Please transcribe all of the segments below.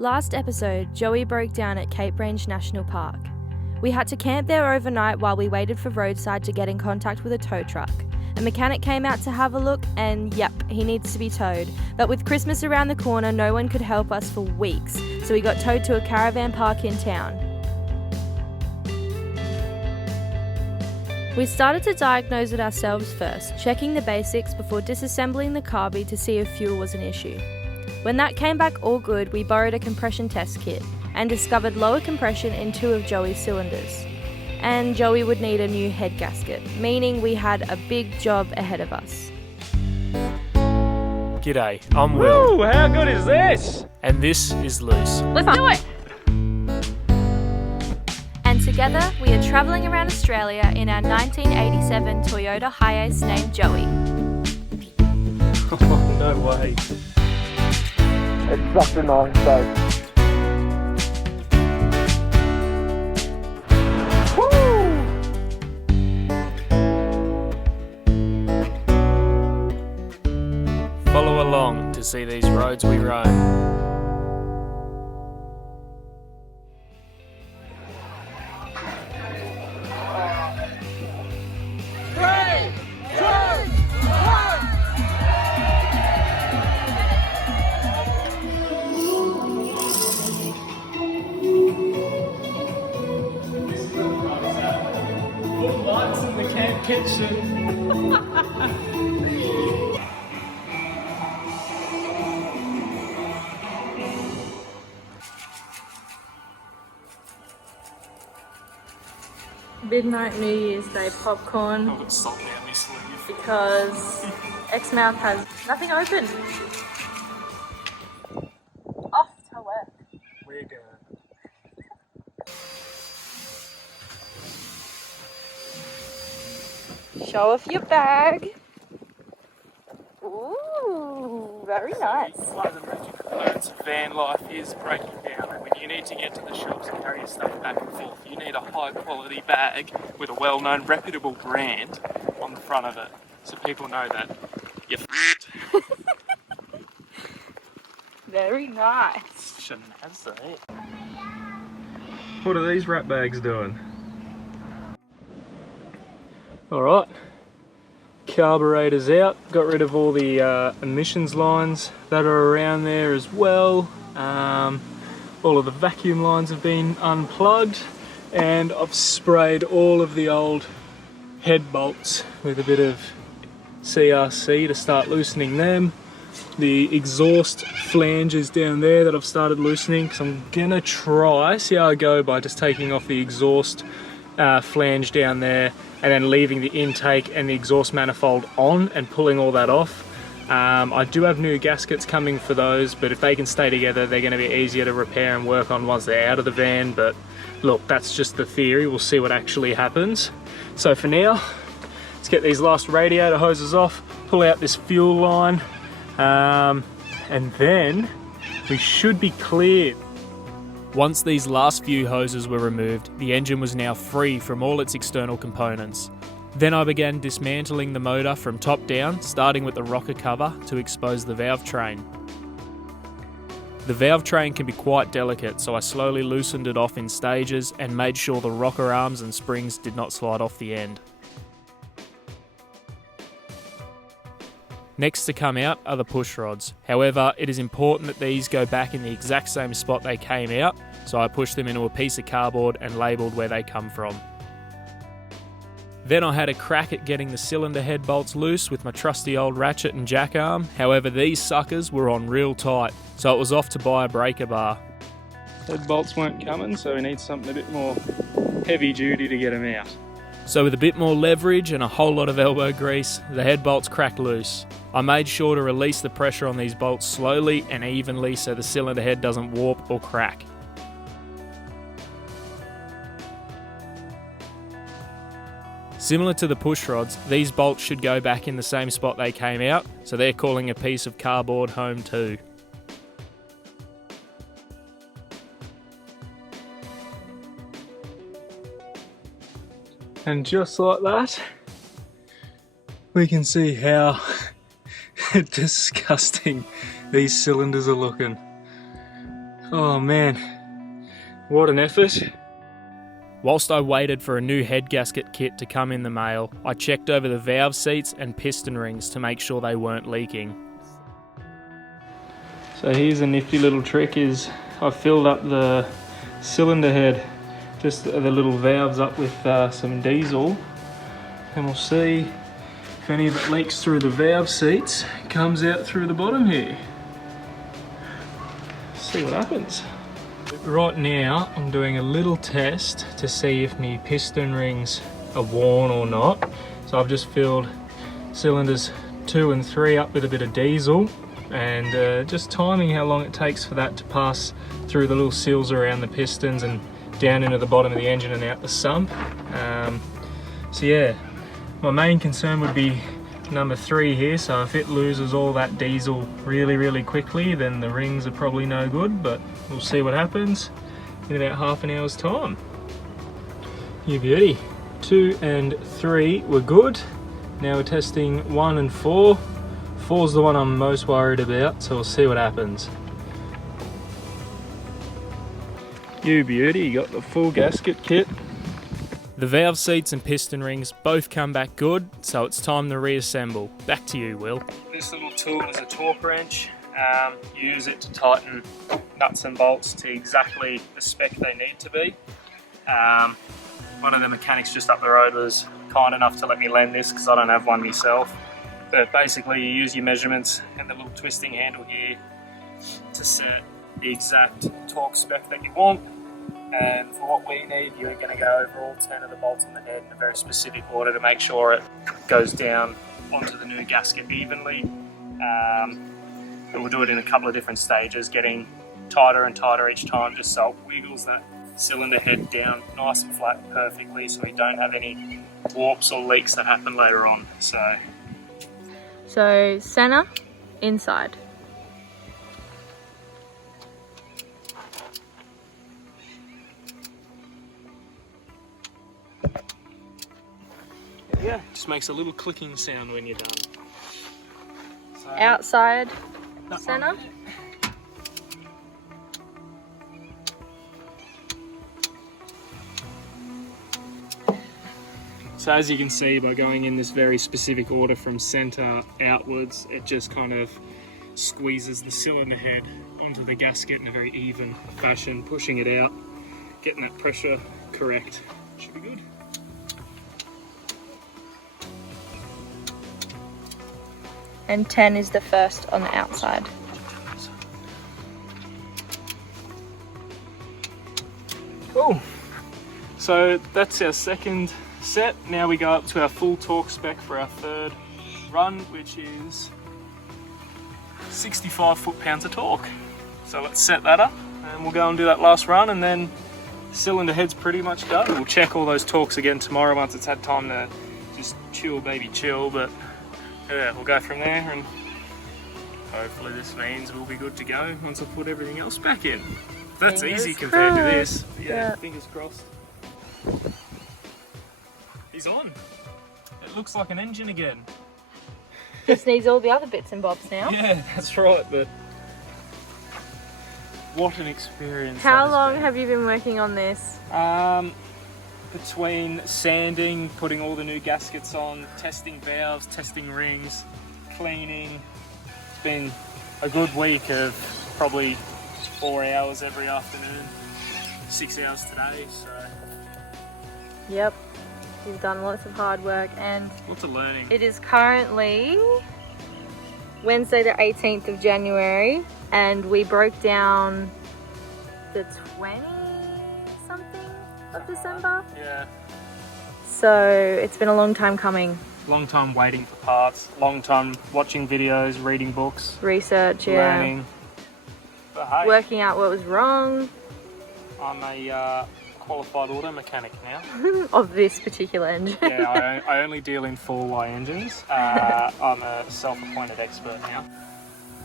Last episode, Joey broke down at Cape Range National Park. We had to camp there overnight while we waited for Roadside to get in contact with a tow truck. A mechanic came out to have a look and yep, he needs to be towed. But with Christmas around the corner, no one could help us for weeks, so we got towed to a caravan park in town. We started to diagnose it ourselves first, checking the basics before disassembling the carby to see if fuel was an issue. When that came back all good, we borrowed a compression test kit and discovered lower compression in 2 of Joey's cylinders. And Joey would need a new head gasket, meaning we had a big job ahead of us. G'day, I'm Will. Woo, how good is this? And this is Luce. Let's do it! And together, we are travelling around Australia in our 1987 Toyota Hiace named Joey. Oh, no way. It's such a nice day. Follow along to see these roads we roam. Lights in the camp kitchen. Midnight New Year's Day popcorn I've got salt down my sleeve. because Exmouth has nothing open. Off to work. We're going. Show off your bag. Ooh, very nice. One of the magic components of van life is breaking down, and when you need to get to the shops and carry your stuff back and forth, you need a high quality bag with a well-known reputable brand on the front of it, so people know that you're f***ed. Very nice. Shenanigans, eh? What are these rat bags doing? Alright, carburetor's out, got rid of all the emissions lines that are around there as well. All of the vacuum lines have been unplugged, and I've sprayed all of the old head bolts with a bit of CRC to start loosening them. The exhaust flanges down there that I've started loosening, because I'm gonna see how I go by just taking off the exhaust flange down there and then leaving the intake and the exhaust manifold on and pulling all that off. I do have new gaskets coming for those, but if they can stay together, they're going to be easier to repair and work on once they're out of the van. But look, that's just the theory. We'll see what actually happens. So for now, let's get these last radiator hoses off, pull out this fuel line, and then we should be cleared. Once these last few hoses were removed, the engine was now free from all its external components. Then I began dismantling the motor from top down, starting with the rocker cover to expose the valve train. The valve train can be quite delicate, so I slowly loosened it off in stages and made sure the rocker arms and springs did not slide off the end. Next to come out are the push rods. However, it is important that these go back in the exact same spot they came out, so I pushed them into a piece of cardboard and labelled where they come from. Then I had a crack at getting the cylinder head bolts loose with my trusty old ratchet and jack arm. However, these suckers were on real tight, so it was off to buy a breaker bar. Head bolts weren't coming, so we need something a bit more heavy duty to get them out. So with a bit more leverage and a whole lot of elbow grease, the head bolts cracked loose. I made sure to release the pressure on these bolts slowly and evenly so the cylinder head doesn't warp or crack. Similar to the push rods, these bolts should go back in the same spot they came out, so they're calling a piece of cardboard home too. And just like that, we can see how disgusting these cylinders are looking. Oh man, what an effort. Whilst I waited for a new head gasket kit to come in the mail, I checked over the valve seats and piston rings to make sure they weren't leaking. So here's a nifty little trick is I've filled up the cylinder head, just the little valves up with some diesel, and we'll see if any of it leaks through the valve seats, comes out through the bottom here. See what happens. Right now I'm doing a little test to see if my piston rings are worn or not. So I've just filled cylinders 2 and 3 up with a bit of diesel, and just timing how long it takes for that to pass through the little seals around the pistons and down into the bottom of the engine and out the sump. So yeah, my main concern would be number 3 here, so if it loses all that diesel really quickly, then the rings are probably no good, but we'll see what happens in about half an hour's time. You beauty. 2 and 3 were good. Now we're testing 1 and 4. 4's the one I'm most worried about, so we'll see what happens. You beauty, you got the full gasket kit. The valve seats and piston rings both come back good, so it's time to reassemble. Back to you, Will. This little tool is a torque wrench. Use it to tighten nuts and bolts to exactly the spec they need to be. One of the mechanics just up the road was kind enough to let me lend this because I don't have one myself. But basically you use your measurements and the little twisting handle here to set the exact torque spec that you want. And for what we need, you're going to go over all 10 of the bolts on the head in a very specific order to make sure it goes down onto the new gasket evenly. But we'll do it in a couple of different stages, getting tighter and tighter each time, just so it wiggles that cylinder head down nice and flat perfectly, so we don't have any warps or leaks that happen later on. So center, inside. Yeah, just makes a little clicking sound when you're done. So, Outside, center. So as you can see, by going in this very specific order from center outwards, it just kind of squeezes the cylinder head onto the gasket in a very even fashion, pushing it out, getting that pressure correct. Should be good. And 10 is the first on the outside. Cool. So that's our second set. Now we go up to our full torque spec for our third run, which is 65 foot-pounds of torque. So let's set that up and we'll go and do that last run, and then cylinder head's pretty much go. We'll check all those torques again tomorrow once it's had time to just chill, baby chill, but yeah, we'll go from there, and hopefully this means we'll be good to go once I put everything else back in. That's easy compared to this. Yeah, fingers crossed. He's on. It looks like an engine again. Just needs all the other bits and bobs now. Yeah, that's right, but what an experience. How long have you been working on this? Between sanding, putting all the new gaskets on, testing valves, testing rings, cleaning. It's been a good week of probably 4 hours every afternoon, 6 hours today, so. Yep, you've done lots of hard work, and lots of learning. It is currently Wednesday the 18th of January, and we broke down the 20 something of December. Yeah. So it's been a long time coming. Long time waiting for parts, long time watching videos, reading books, Research, learning. But hey, working out what was wrong. I'm a qualified auto mechanic now. Of this particular engine. Yeah, I only deal in 4Y engines. I'm a self-appointed expert now.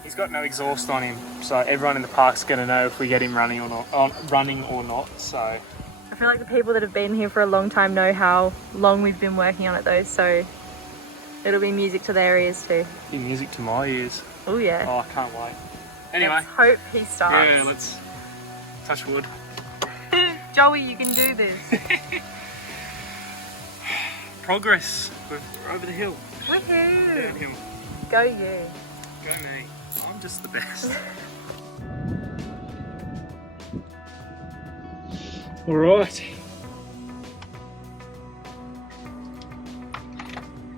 He's got no exhaust on him, so everyone in the park's going to know if we get him running or not. So I feel like the people that have been here for a long time know how long we've been working on it though, so it'll be music to their ears too. Be music to my ears. Oh yeah. Oh, I can't wait. Anyway. Let's hope he starts. Yeah, let's Touch wood. Joey, you can do this. Progress. We're over the hill. Woohoo! Downhill. Go you. Go me. I'm just the best. Alright.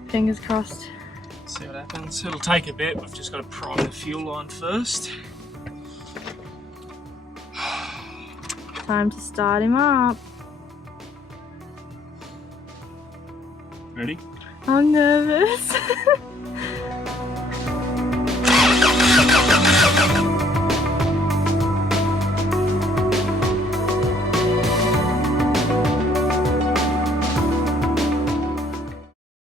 Fingers crossed. See what happens. It'll take a bit. We've just got to prime the fuel line first. Time to start him up. Ready? I'm nervous.